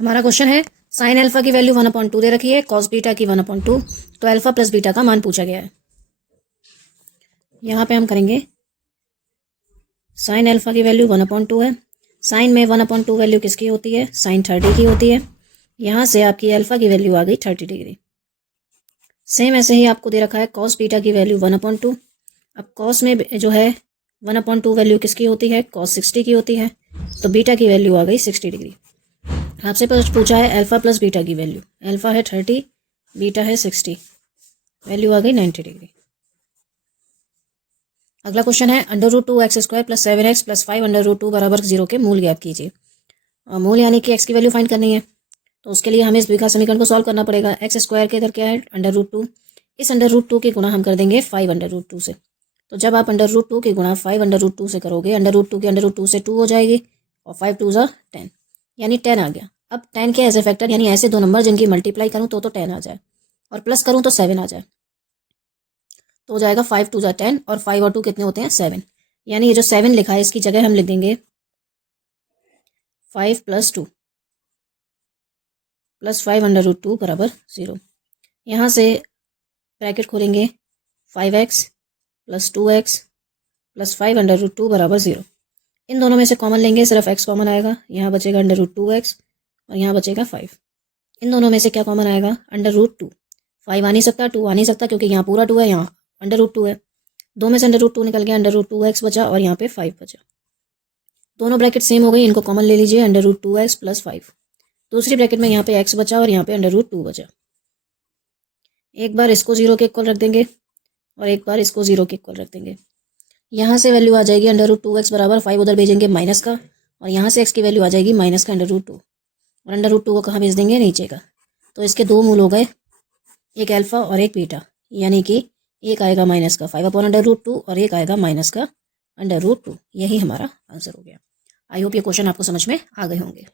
हमारा क्वेश्चन है sine alpha की वैल्यू 1/2 दे रखी है, कॉस बीटा की 1/2, तो अल्फा प्लस बीटा का मान पूछा गया है। यहाँ पे हम करेंगे साइन अल्फा की वैल्यू 1/2 है। साइन में 1/2 वैल्यू किसकी होती है? साइन 30 की होती है। यहाँ से आपकी अल्फा की वैल्यू आ गई 30 डिग्री। सेम ऐसे ही आपको दे रखा है कॉस बीटा की वैल्यू 1/2। अब कॉस में जो है 1/2 वैल्यू किसकी होती है? कॉस 60 की होती है, तो बीटा की वैल्यू आ गई 60 डिग्री। आपसे पूछा है अल्फा प्लस बीटा की वैल्यू। अल्फा है 30, बीटा है 60, वैल्यू आ गई 90 डिग्री। अगला क्वेश्चन है √2x² + 7x + 5 √2 बराबर 0 के मूल ज्ञात कीजिए। मूल यानी कि x की वैल्यू फाइंड करनी है, तो उसके लिए हमें इस द्विघात समीकरण को सॉल्व करना पड़ेगा। x² के इधर क्या है? √2। इस √2 की गुणा हम कर देंगे 5 √2 से। तो जब आप √2 की गुणा 5 √2 से करोगे, √2 की √2 से 2 हो जाएगी और 5 2 ज़ा 10, यानी 10 आ गया। अब 10 के ऐसे फैक्टर यानी ऐसे दो नंबर जिनकी मल्टीप्लाई करूँ तो 10 आ जाए और प्लस करूँ तो 7 आ जाए, तो हो जाएगा 5 2 ज़ा 10 और 5 और 2 कितने होते हैं? 7। यानी ये जो 7 लिखा है इसकी जगह हम लिख देंगे 5 + 2 + 5 √2 बराबर 0। यहाँ से ब्रैकेट खोलेंगे 5x + 2x + 5 √2 बराबर 0। इन दोनों में से कॉमन लेंगे, सिर्फ x कॉमन आएगा, यहाँ बचेगा √2x और यहाँ बचेगा 5। इन दोनों में से क्या कॉमन आएगा? √2। 5 आ नहीं सकता, 2 आ नहीं सकता क्योंकि यहाँ पूरा 2 है, यहाँ √2 है। दो में से √2 निकल गया, √2x बचा और यहाँ पे 5 बचा। दोनों ब्रैकेट सेम हो गई, इनको कॉमन ले लीजिए, √2x + 5। दूसरी ब्रैकेट में यहाँ पे x बचा और यहाँ पे √2 बचा। एक बार इसको 0 के इक्वल रख देंगे और एक बार इसको 0 के इक्वल रख देंगे। यहाँ से वैल्यू आ जाएगी √2x बराबर 5 उधर भेजेंगे माइनस का, और यहाँ से x की वैल्यू आ जाएगी माइनस का √2, और √2 को कहाँ भेज देंगे? नीचे का। तो इसके दो मूल हो गए, एक अल्फा और एक बीटा, यानी कि एक आएगा माइनस का 5/√2 और एक आएगा माइनस का √2। यही हमारा आंसर हो गया। आई होप ये क्वेश्चन आपको समझ में आ गए होंगे।